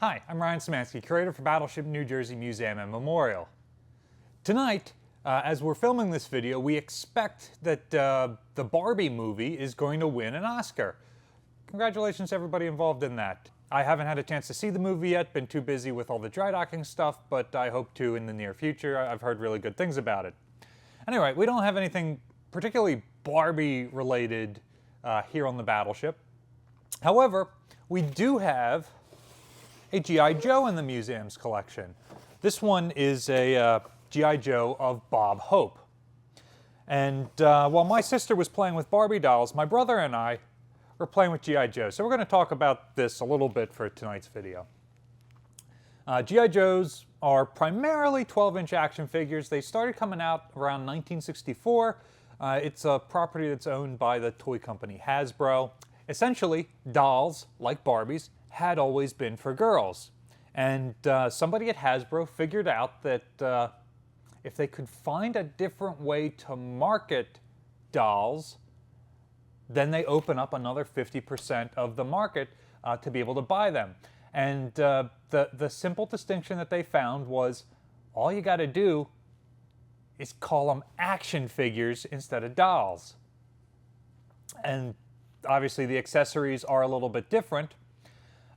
Hi, I'm Ryan Szymanski, curator for Battleship New Jersey Museum and Memorial. Tonight, as we're filming this video, we expect that the Barbie movie is going to win an Oscar. Congratulations to everybody involved in that. I haven't had a chance to see the movie yet, been too busy with all the dry docking stuff, but I hope to in the near future. I've heard really good things about it. Anyway, we don't have anything particularly Barbie related here on the Battleship. However, we do have a G.I. Joe in the museum's collection. This one is a G.I. Joe of Bob Hope. And while my sister was playing with Barbie dolls, my brother and I were playing with G.I. Joe. So we're going to talk about this a little bit for tonight's video. G.I. Joes are primarily 12-inch action figures. They started coming out around 1964. It's a property that's owned by the toy company Hasbro. Essentially, dolls, like Barbies, had always been for girls. And somebody at Hasbro figured out that if they could find a different way to market dolls, then they open up another 50% of the market to be able to buy them. And the simple distinction that they found was all you got to do is call them action figures instead of dolls. And obviously the accessories are a little bit different.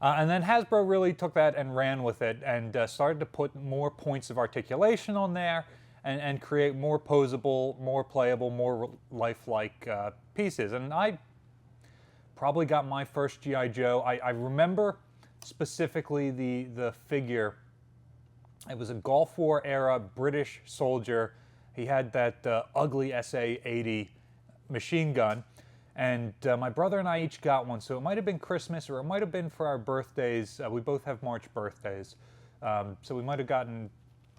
And then Hasbro really took that and ran with it and started to put more points of articulation on there and create more posable, more playable, more lifelike pieces. And I probably got my first G.I. Joe. I remember specifically the figure. It was a Gulf War era British soldier. He had that ugly SA-80 machine gun. And my brother and I each got one, so it might have been Christmas or it might have been for our birthdays. We both have March birthdays, so we might have gotten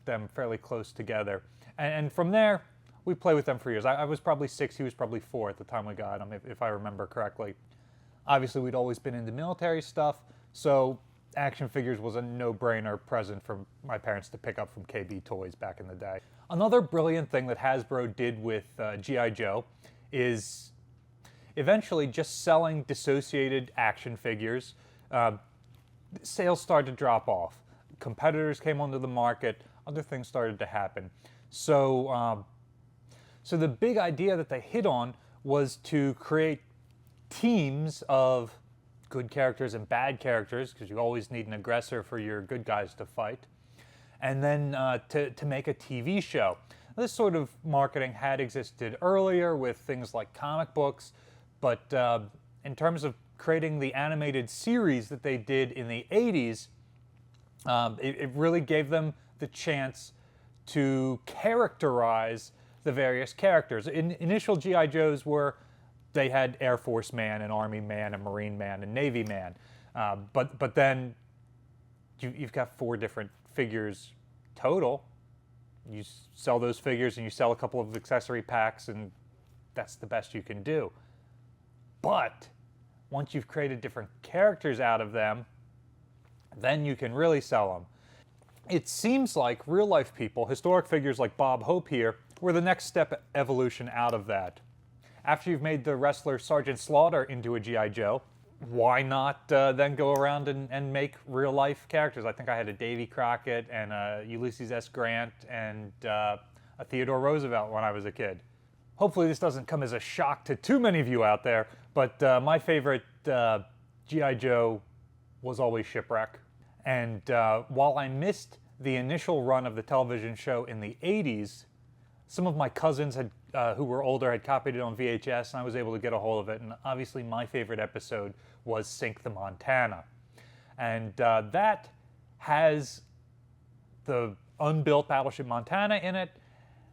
them fairly close together. And from there, we played with them for years. I was probably 6, he was probably 4 at the time we got them, if I remember correctly. Obviously, we'd always been into military stuff, so action figures was a no-brainer present for my parents to pick up from KB Toys back in the day. Another brilliant thing that Hasbro did with G.I. Joe is eventually just selling dissociated action figures. Sales started to drop off. Competitors came onto the market. Other things started to happen. So the big idea that they hit on was to create teams of good characters and bad characters, because you always need an aggressor for your good guys to fight, and then to make a TV show. This sort of marketing had existed earlier with things like comic books, but in terms of creating the animated series that they did in the 80s, it really gave them the chance to characterize the various characters. Initial G.I. Joes were, they had Air Force Man and Army Man and Marine Man and Navy Man. But then you've got 4 different figures total. You sell those figures and you sell a couple of accessory packs, and that's the best you can do. But once you've created different characters out of them, then you can really sell them. It seems like real-life people, historic figures like Bob Hope here, were the next step evolution out of that. After you've made the wrestler Sergeant Slaughter into a G.I. Joe, why not then go around and make real-life characters? I think I had a Davy Crockett and a Ulysses S. Grant and a Theodore Roosevelt when I was a kid. Hopefully this doesn't come as a shock to too many of you out there, but my favorite G.I. Joe was always Shipwreck. And while I missed the initial run of the television show in the 80s, some of my cousins who were older had copied it on VHS, and I was able to get a hold of it. And obviously my favorite episode was Sink the Montana. And that has the unbuilt battleship Montana in it.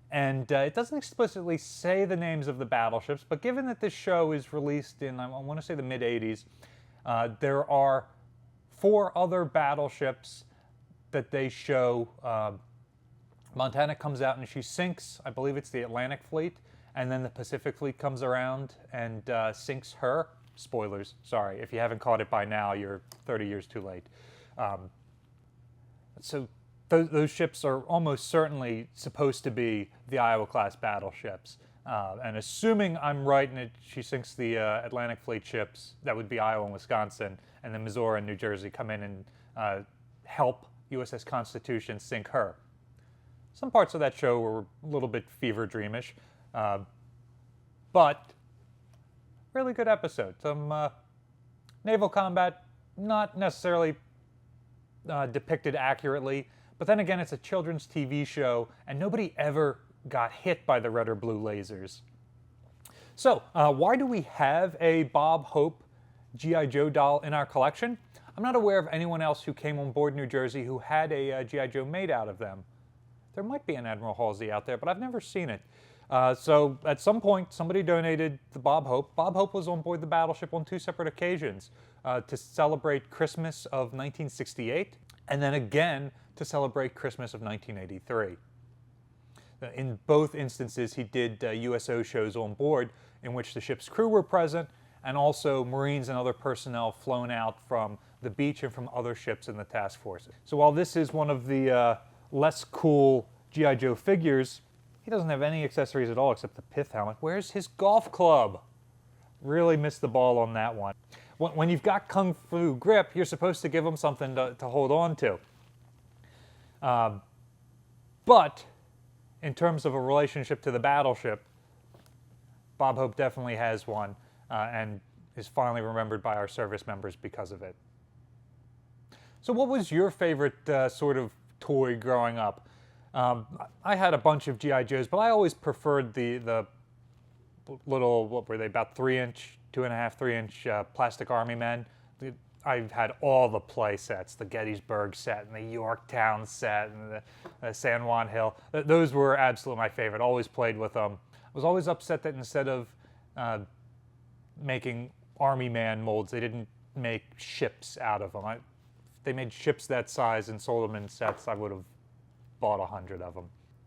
And it doesn't explicitly say the names of the battleships, but given that this show is released in, I want to say, the mid-80s, there are 4 other battleships that they show. Montana comes out and she sinks, I believe it's the Atlantic Fleet, and then the Pacific Fleet comes around and sinks her. Spoilers, sorry. If you haven't caught it by now, you're 30 years too late. So those ships are almost certainly supposed to be the Iowa-class battleships. And assuming I'm right and she sinks the Atlantic Fleet ships, that would be Iowa and Wisconsin, and then Missouri and New Jersey come in and help USS Constitution sink her. Some parts of that show were a little bit fever dreamish, but really good episode. Some naval combat, not necessarily depicted accurately, but then again, it's a children's TV show, and nobody ever got hit by the red or blue lasers. So, why do we have a Bob Hope G.I. Joe doll in our collection? I'm not aware of anyone else who came on board New Jersey who had a G.I. Joe made out of them. There might be an Admiral Halsey out there, but I've never seen it. So at some point, somebody donated the Bob Hope. Bob Hope was on board the Battleship on 2 separate occasions, to celebrate Christmas of 1968, and then again to celebrate Christmas of 1983. In both instances, he did USO shows on board in which the ship's crew were present, and also Marines and other personnel flown out from the beach and from other ships in the task force. So while this is one of the less cool G.I. Joe figures, he doesn't have any accessories at all except the pith helmet. Where's his golf club? Really missed the ball on that one. When you've got Kung Fu grip, you're supposed to give him something to hold on to. But in terms of a relationship to the Battleship, Bob Hope definitely has one, and is finally remembered by our service members because of it. So what was your favorite sort of toy growing up? I had a bunch of G.I. Joes, but I always preferred the little, what were they, about 3-inch, 2.5, 3-inch plastic army men. I've had all the play sets, the Gettysburg set and the Yorktown set and the San Juan Hill. Those were absolutely my favorite. Always played with them. I was always upset that instead of making army man molds, they didn't make ships out of them. If they made ships that size and sold them in sets, I would have bought 100 of them.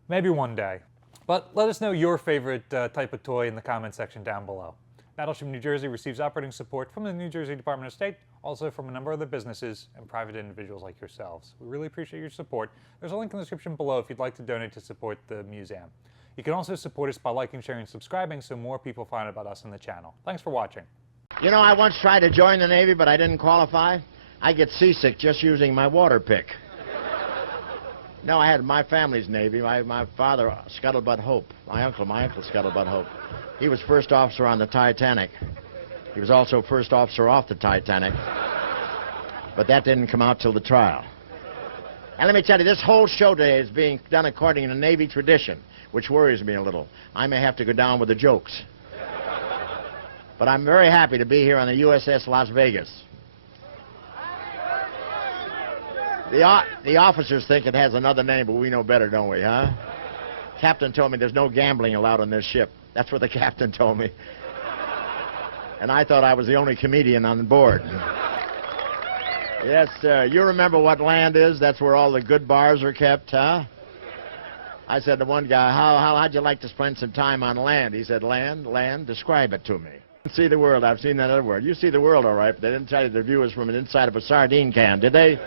Maybe one day. But let us know your favorite type of toy in the comment section down below. Battleship New Jersey receives operating support from the New Jersey Department of State, also from a number of other businesses and private individuals like yourselves. We really appreciate your support. There's a link in the description below if you'd like to donate to support the museum. You can also support us by liking, sharing, and subscribing so more people find out about us on the channel. Thanks for watching. You know, I once tried to join the Navy, but I didn't qualify. I get seasick just using my water pick. No, I had my family's Navy. My father, Scuttlebutt Hope. My uncle, Scuttlebutt Hope. He was first officer on the Titanic. He was also first officer off the Titanic. But that didn't come out till the trial. And let me tell you, this whole show today is being done according to Navy tradition, which worries me a little. I may have to go down with the jokes. But I'm very happy to be here on the USS Las Vegas. The officers think it has another name, but we know better, don't we, huh? Captain told me there's no gambling allowed on this ship. That's what the captain told me. And I thought I was the only comedian on board. Yes, sir. You remember what land is? That's where all the good bars are kept, huh? I said to one guy, how'd you like to spend some time on land? He said, land, describe it to me. See the world. I've seen that other word. You see the world, all right, but they didn't tell you the view is from the inside of a sardine can, did they?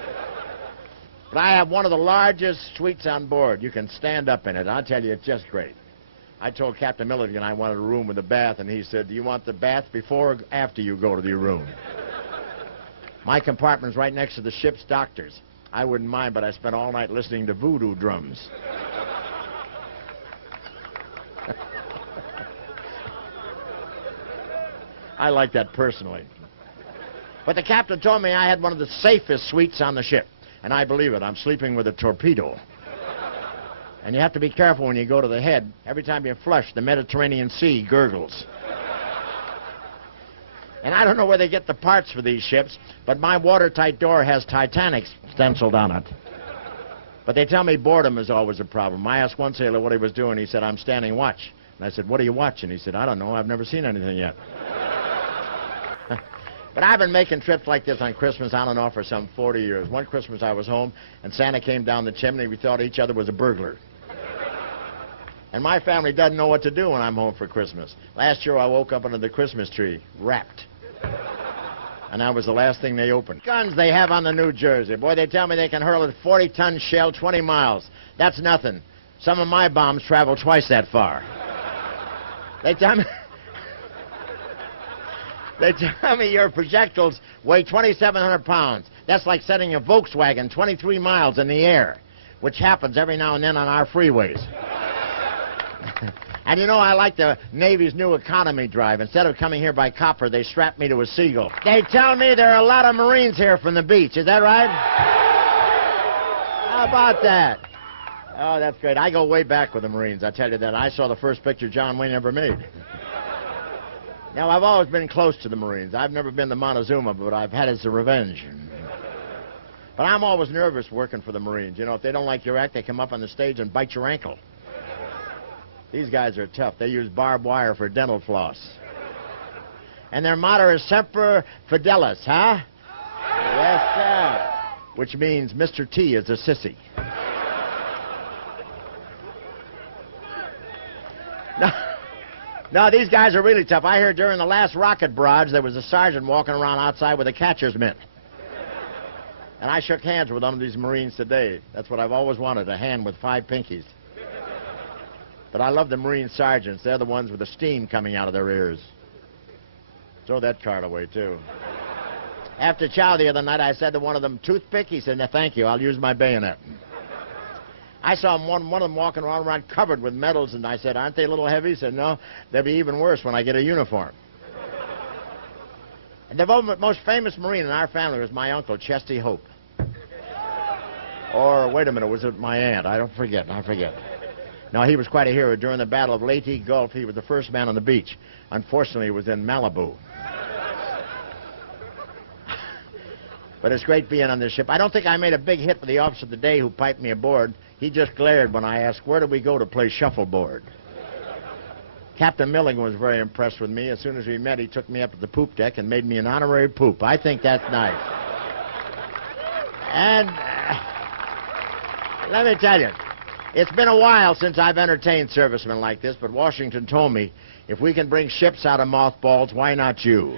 But I have one of the largest suites on board. You can stand up in it. I'll tell you, it's just great. I told Captain Milligan I wanted a room with a bath, and he said, do you want the bath before or after you go to your room? My compartment's right next to the ship's doctor's. I wouldn't mind, but I spent all night listening to voodoo drums. I like that personally. But the captain told me I had one of the safest suites on the ship. And I believe it. I'm sleeping with a torpedo. And you have to be careful when you go to the head. Every time you flush, the Mediterranean Sea gurgles. And I don't know where they get the parts for these ships, but my watertight door has Titanic stenciled on it. But they tell me boredom is always a problem. I asked one sailor what he was doing. He said, I'm standing watch. And I said, what are you watching? He said, I don't know. I've never seen anything yet. But I've been making trips like this on Christmas on and off for some 40 years. One Christmas I was home, and Santa came down the chimney. We thought each other was a burglar. And my family doesn't know what to do when I'm home for Christmas. Last year I woke up under the Christmas tree, wrapped. And that was the last thing they opened. Guns they have on the New Jersey. Boy, they tell me they can hurl a 40-ton shell 20 miles. That's nothing. Some of my bombs travel twice that far. They tell me... They tell me your projectiles weigh 2,700 pounds. That's like setting a Volkswagen 23 miles in the air, which happens every now and then on our freeways. And you know, I like the Navy's new economy drive. Instead of coming here by copper, they strap me to a seagull. They tell me there are a lot of Marines here from the beach. Is that right? How about that? Oh, that's great. I go way back with the Marines, I tell you that. I saw the first picture John Wayne ever made. Now, I've always been close to the Marines. I've never been to Montezuma, but I've had his revenge. But I'm always nervous working for the Marines. You know, if they don't like your act, they come up on the stage and bite your ankle. These guys are tough. They use barbed wire for dental floss. And their motto is Semper Fidelis, huh? Yes, sir. Which means Mr. T is a sissy. No, these guys are really tough. I heard during the last rocket barrage there was a sergeant walking around outside with a catcher's mitt. And I shook hands with one of these Marines today. That's what I've always wanted, a hand with 5 pinkies. But I love the Marine sergeants. They're the ones with the steam coming out of their ears. Throw that card away, too. After chow the other night, I said to one of them, "Toothpick?" He said, "No, thank you. I'll use my bayonet." I saw one of them walking around covered with medals, and I said, "Aren't they a little heavy?" He said, "No, they'll be even worse when I get a uniform." And the most famous Marine in our family was my uncle, Chesty Hope. Or, wait a minute, was it my aunt? I forget. No, he was quite a hero. During the Battle of Leyte Gulf, he was the first man on the beach. Unfortunately, he was in Malibu. But it's great being on this ship. I don't think I made a big hit with the officer of the day who piped me aboard. He just glared when I asked, "Where do we go to play shuffleboard?" Captain Milligan was very impressed with me. As soon as we met, he took me up to the poop deck and made me an honorary poop. I think that's nice. And let me tell you, it's been a while since I've entertained servicemen like this, but Washington told me, if we can bring ships out of mothballs, why not you?